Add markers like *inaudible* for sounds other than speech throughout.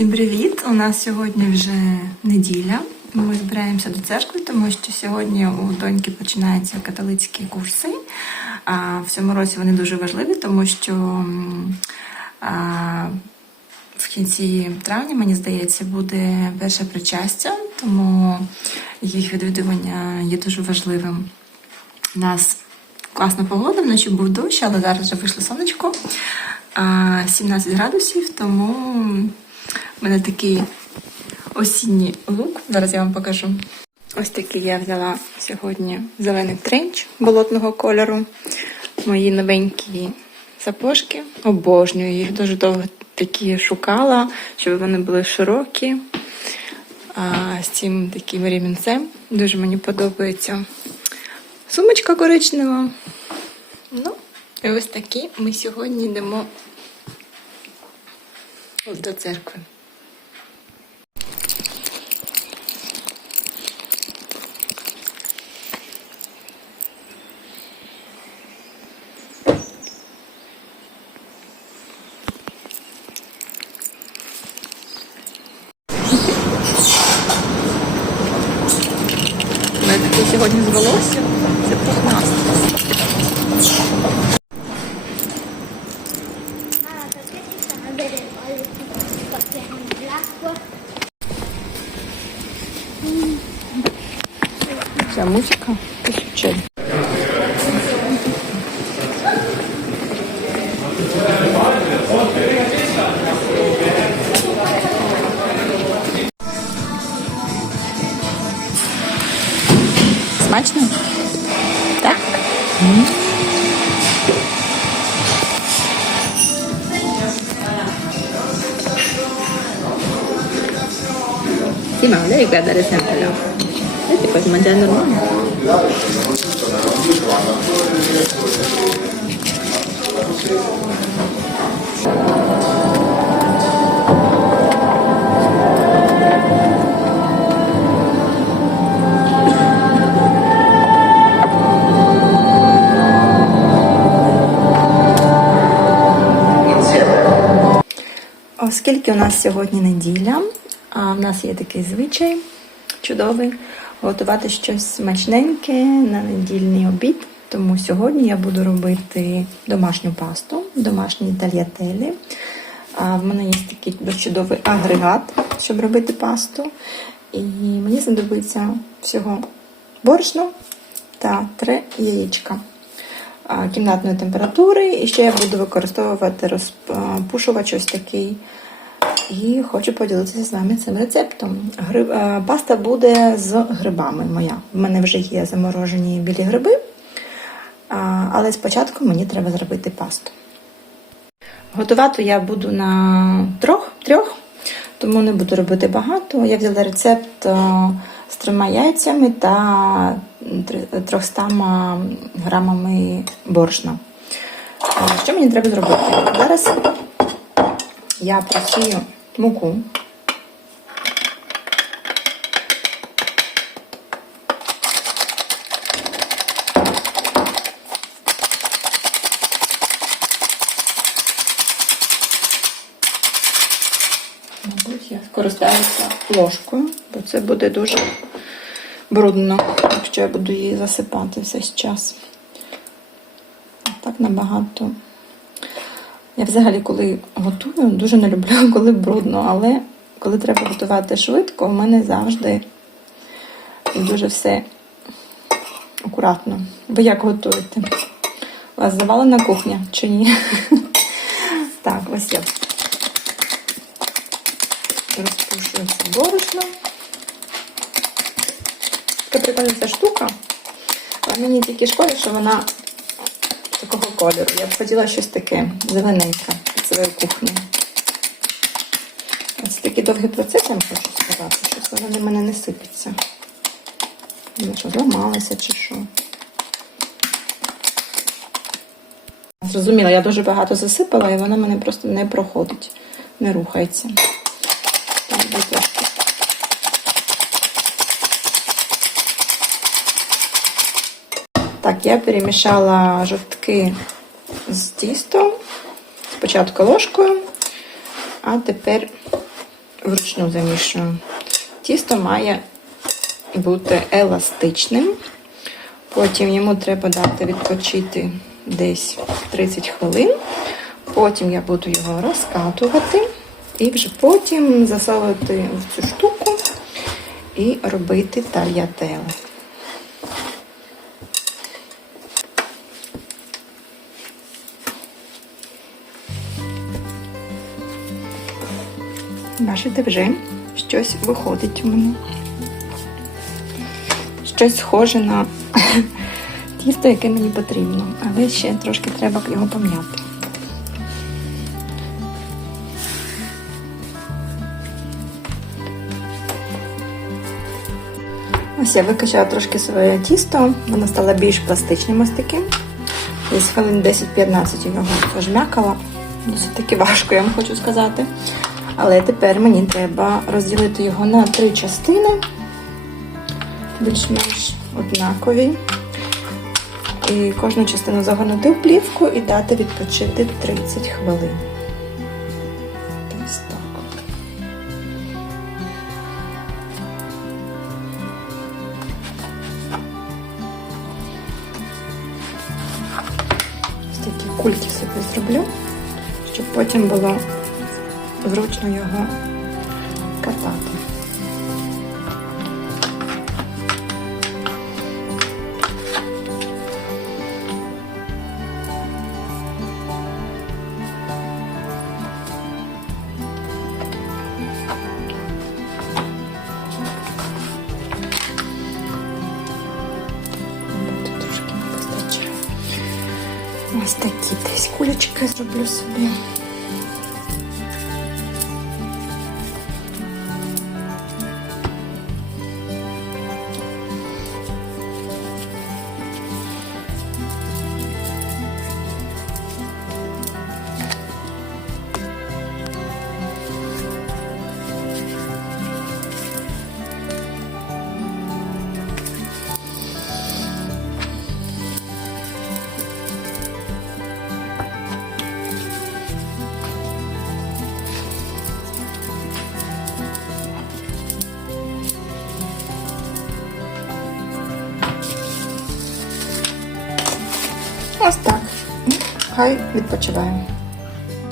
Всім привіт! У нас сьогодні вже неділя. Ми збираємося до церкви, тому що сьогодні у доньки починаються католицькі курси. А в цьому році вони дуже важливі, тому що а, в кінці травня, мені здається, буде перше причастя, тому їх відвідування є дуже важливим. У нас класна погода, вночі був дощ, але зараз вже вийшло сонечко. А, 17 градусів, тому в мене такий осінній лук. Зараз я вам покажу. Ось такий я взяла сьогодні зелений тренч болотного кольору. Мої новенькі сапожки. Обожнюю їх дуже довго такі шукала, щоб вони були широкі. А, з цим таким ремінцем. Дуже мені подобається. Сумочка коричнева. Ну, і ось такі ми сьогодні йдемо до церкви. У мене такий сьогодні з волоссям. Це просто нас. Ah, perché ci stanno delle cose che tocchiamo nell'acqua? Ця музика тисячі. Ma lei guardare sempre là. E ti puoi mangiare normale. Оскільки у нас сьогодні неділя, а в нас є такий звичай чудовий готувати щось смачненьке на недільний обід. Тому сьогодні я буду робити домашню пасту, домашні тальятелі. В мене є такий дуже чудовий агрегат, щоб робити пасту. І мені знадобиться всього борошно та три яєчка кімнатної температури. І ще я буду використовувати розпушувач ось такий. І хочу поділитися з вами цим рецептом. Гриб, е, паста буде з грибами моя. В мене вже є заморожені білі гриби, але спочатку мені треба зробити пасту. Готувати я буду на трьох, трьох, тому не буду робити багато. Я взяла рецепт е, з трьома яйцями та 300 грамами борошна. Е, Що мені треба зробити? Зараз я просію муку. Мабуть, я скористаюся ложкою, бо це буде дуже брудно, якщо я буду її засипати весь час. Так набагато. Я взагалі, коли готую, дуже не люблю, *laughs* коли брудно, але коли треба готувати швидко, у мене завжди дуже все акуратно. Ви як готуєте? У вас завалена кухня чи ні? *laughs* Так, ось я розпушую це борошно. Така прикольна ця штука. Мені тільки шкода, що вона такого кольору. Я б хотіла щось таке зелененьке свою кухню. Ось такий довгий процес, я вам хочу сказати, що вони в мене не сипеться. Ну що, зламалися чи що. Зрозуміла, я дуже багато засипала, і вона мене просто не проходить, не рухається. Так, я перемішала жовтки з тістом. Спочатку ложкою, а тепер вручну замішую. Тісто має бути еластичним. Потім йому треба дати відпочити десь 30 хвилин. Потім я буду його розкатувати і вже потім засовувати в цю штуку і робити тальятели. Бачите, вже щось виходить у мене. Щось схоже на *laughs* тісто, яке мені потрібно, але ще трошки треба його пом'яти. Ось я викачала трошки своє тісто, воно стало більш пластичним ось таким. Десь хвилин 10-15 його зажмякала. Досить таки важко, я вам хочу сказати. Але тепер мені треба розділити його на три частини, більш-менш однакові. І кожну частину загорнути в плівку і дати відпочити 30 хвилин. Ось такі десь кулечки зроблю собі. Ось так. Ну, Хай відпочиває.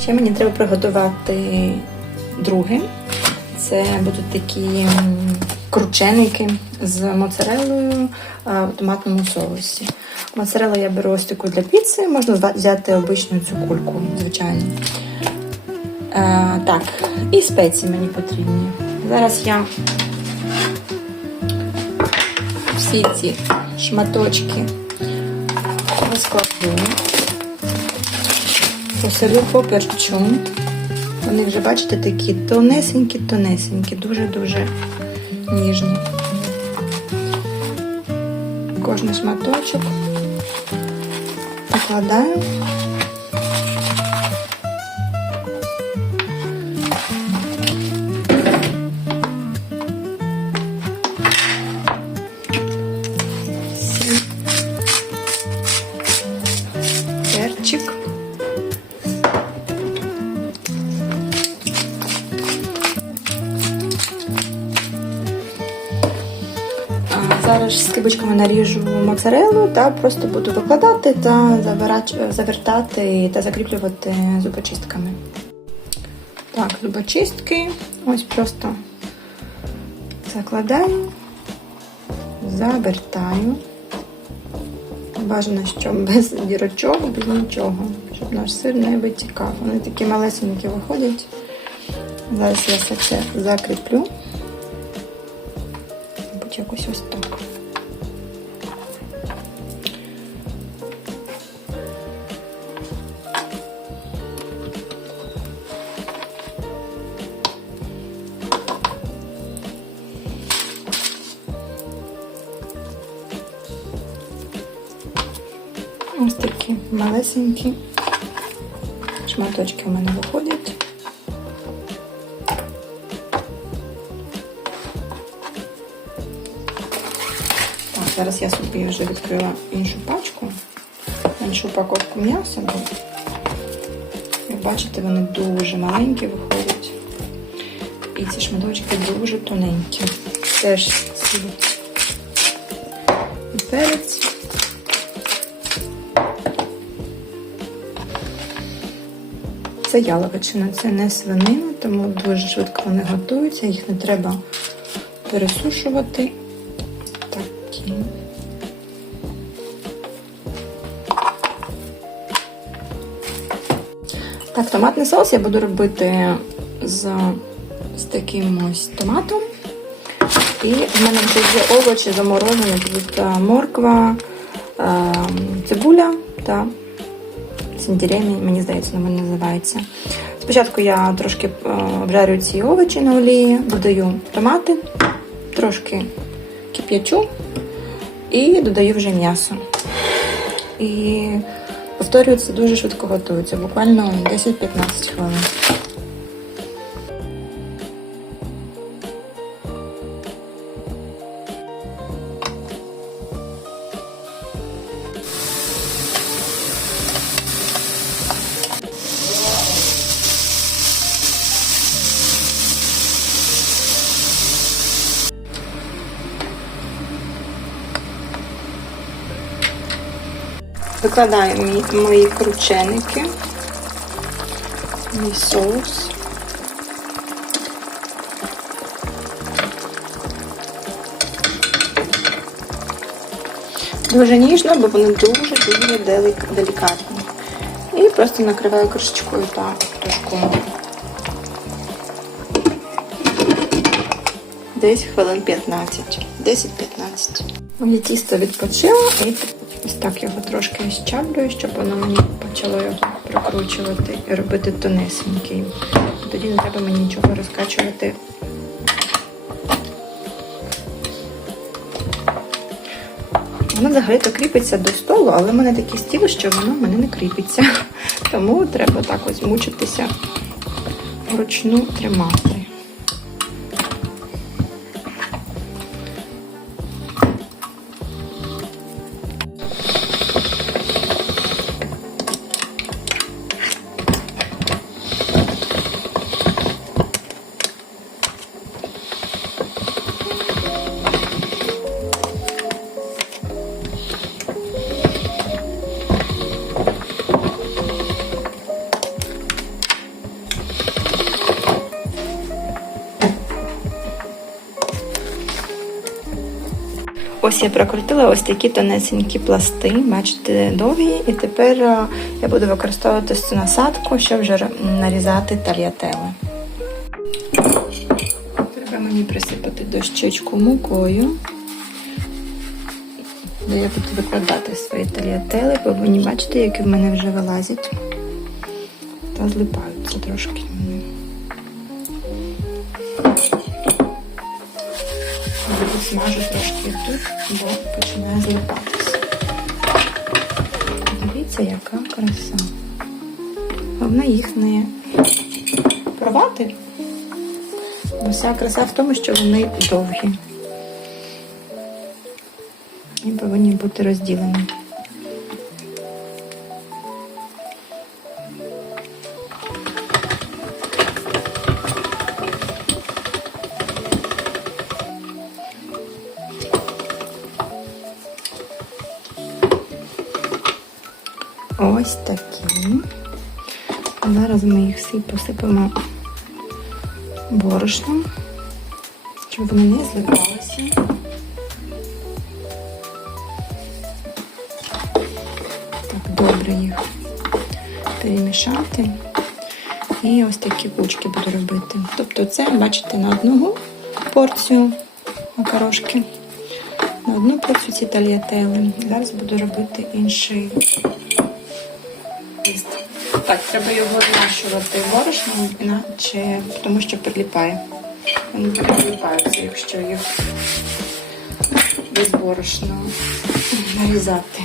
Ще мені треба приготувати друге. Це будуть такі крученики з моцарелою в томатному соусі. Моцарелу я беру ось таку для піци, можна взяти обичну цю кульку, звичайно. Так, і спеції мені потрібні. Зараз я всі ці шматочки розкладу, посолю поперчу. Вони вже, бачите, такі тонесенькі-тонесенькі, дуже-дуже ніжні. Кожний шматочок накладаю. Зараз наріжу моцарелу та просто буду викладати та завертати та закріплювати зубочистками. Так, зубочистки. Ось просто закладаю, завертаю. Бажано, щоб без дірочок, без нічого, щоб наш сир не витікав. Вони такі малесенькі виходять. Зараз я все це закріплю. Мабуть, якось ось так. Малесенькі шматочки у мене виходять. Так, зараз я собі вже відкрила іншу пачку, іншу упаковку м'яса. Як бачите, вони дуже маленькі виходять. і ці шматочки дуже тоненькі. Теж сіль перець. Це яловичина, це не свинина, тому дуже швидко вони готуються, їх не треба пересушувати. Такі. Так, томатний соус я буду робити з, з таким ось томатом. І в мене вже є овочі заморожені, тут е, морква, е, цибуля та сіндіремі, мені здається, воно називається. Спочатку я трошки е, обжарю ці овочі на олії, додаю томати, трошки кип'ячу і додаю вже м'ясо. І повторюю, це дуже швидко готується, буквально 10-15 хвилин. Викладаю мій, мої крученики, мій соус. Дуже ніжно, бо вони дуже-дуже делік- делікатні. І просто накриваю кришечкою та тушку. Десь хвилин 15. 10-15. Моє тісто відпочило і так його трошки щаблюю, щоб воно мені почало його прокручувати і робити тонесенький. Тоді не треба мені нічого розкачувати. Воно взагалі-то кріпиться до столу, але в мене такий стіл, що воно в мене не кріпиться. *laughs* Тому треба так ось мучитися вручну тримати. Ось я прокрутила ось такі тонесенькі пласти, бачите, довгі. І тепер е, я буду використовувати цю насадку, щоб вже нарізати тальятели. Треба мені присипати дощечку мукою, де я буду викладати свої тальятели. Ви повинні бачити, які в мене вже вилазять та злипаються трошки. Буду смажу трошки тут, бо починає злипатися. Дивіться, яка краса. Головне їх не порвати. Бо вся краса в тому, що вони довгі. І повинні бути розділені. Ось такі. Зараз ми їх всі посипемо борошном, щоб вони не злипалися. Так, добре їх перемішати. І ось такі кучки буду робити. Тобто це, бачите, на одну порцію макарошки, на одну порцію ці тальятели. Зараз буду робити інший. Так, треба його змащувати борошном, іначе, тому що приліпає. Вони приліпаються, якщо їх без борошна нарізати.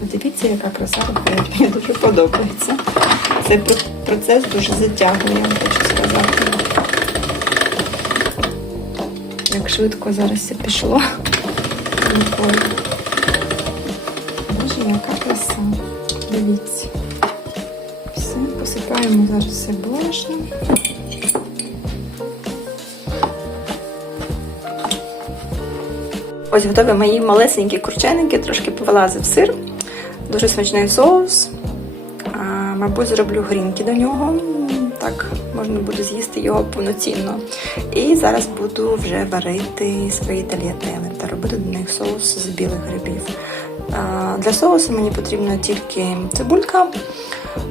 Подивіться, яка краса виходить. Мені дуже подобається. Цей процес дуже затягує, хочу сказати. Як швидко зараз все пішло. Ой. Зараз все борошно. Ось готові мої малесенькі курченики, трошки повилазив сир, дуже смачний соус. А, мабуть, зроблю грінки до нього. Так, можна буде з'їсти його повноцінно. І зараз буду вже варити свої тальятели та робити до них соус з білих грибів. А, для соусу мені потрібна тільки цибулька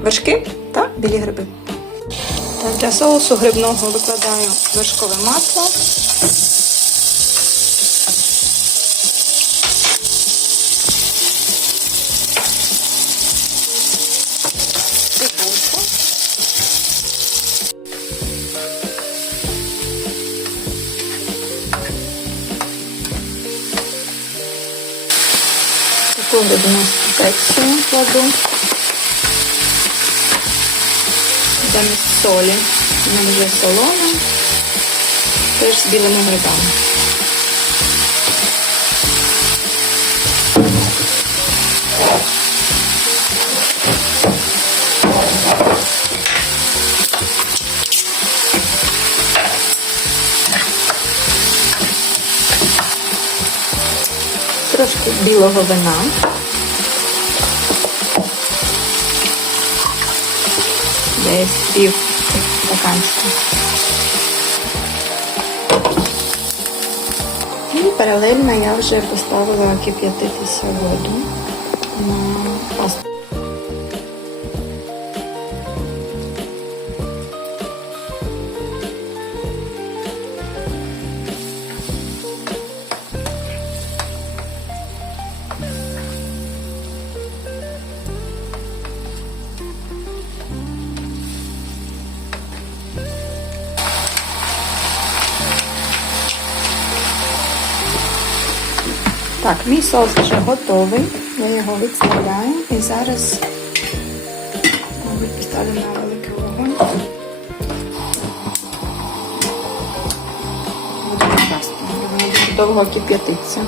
вершки та білі гриби. Так, для соусу грибного викладаю вершкове масло. Цибульку. Таку грибну спецію кладу. Замість солі. Мене вже солона. Теж з білими грибами. Трошки білого вина. Десь пів стаканчика. І паралельно я вже поставила кип'ятитися воду Так, мій соус вже готовий. Я його відставляю і зараз поставлю на великий вогонь. Буду часто, довго кип'ятиться.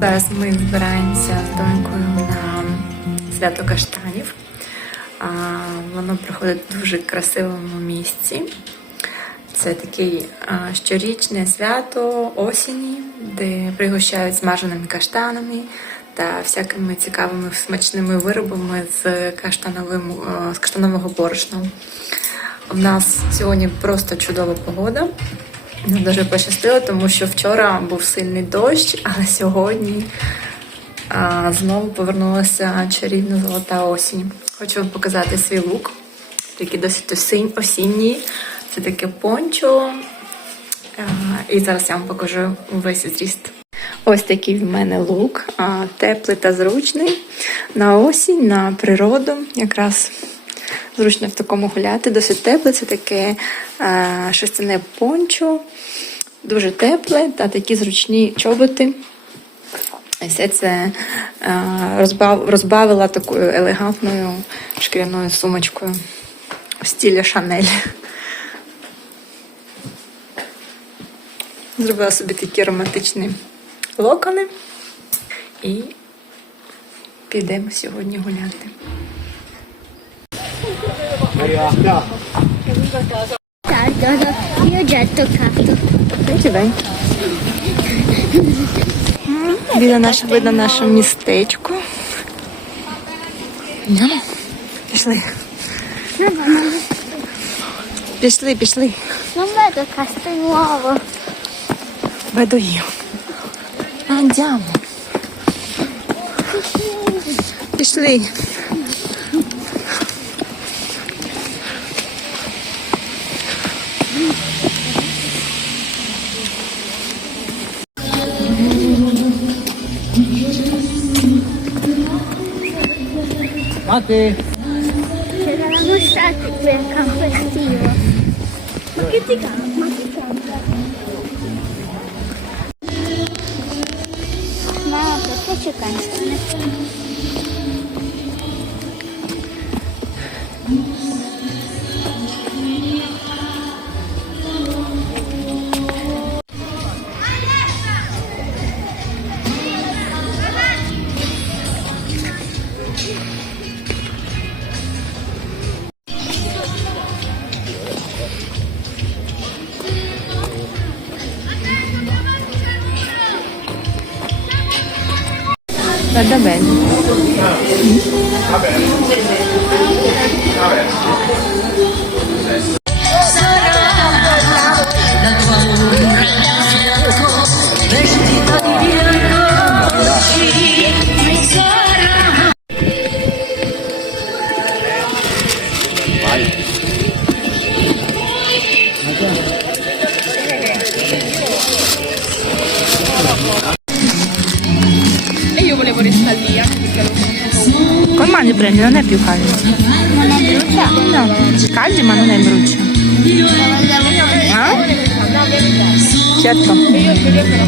Зараз ми збираємося з донькою на свято каштанів. Воно проходить в дуже красивому місці. Це таке щорічне свято осені, де пригощають смаженими каштанами та всякими цікавими смачними виробами з каштановим з каштанового борошна. У нас сьогодні просто чудова погода. Нам дуже пощастило, тому що вчора був сильний дощ, але сьогодні а, знову повернулася чарівна золота осінь. Хочу вам показати свій лук, такий досить осінь, осінній. Це таке пончо. А, і зараз я вам покажу весь зріст. Ось такий в мене лук, а, теплий та зручний. На осінь, на природу. Якраз зручно в такому гуляти. Досить тепле, це таке а, шерстяне пончо. дуже тепле та такі зручні чоботи. І все це розбав, розбавила такою елегантною шкіряною сумочкою в стілі Шанель. Зробила собі такі романтичні локони і підемо сьогодні гуляти. Tardo, io ho già toccato. Добрий. Біля наше, видно наше містечко. Йдемо? Пішли. Пішли, пішли. Non vedo Castelnuovo. Веду їх. Анdiamo. Пішли. Ate. Kailangan mo sa atin. Welcome to the Makitig ka.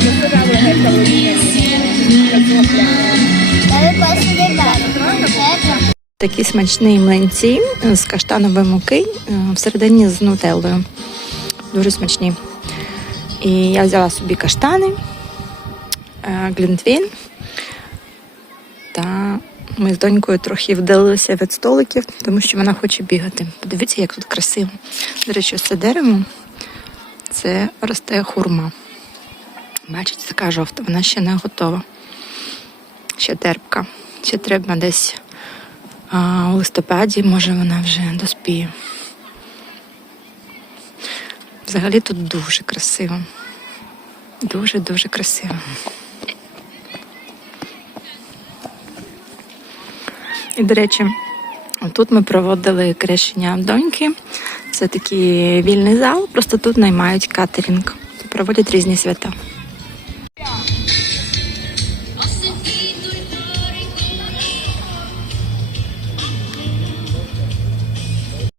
Questo tavolo che è il tavolino del suo piano. Dove può essere bello? Certo. Такі смачні млинці з каштанової муки е, всередині з нутеллою. Дуже смачні. І я взяла собі каштани, е, глінтвейн. Та ми з донькою трохи вдалилися від столиків, тому що вона хоче бігати. Подивіться, як тут красиво. До речі, це дерево це росте хурма. Бачите, така жовта, вона ще не готова. Ще терпка. Ще треба десь а, у листопаді, може, вона вже доспіє. Взагалі тут дуже красиво. Дуже-дуже красиво. І, до речі, тут ми проводили крещення доньки. Це такий вільний зал, просто тут наймають катерінг. Проводять різні свята.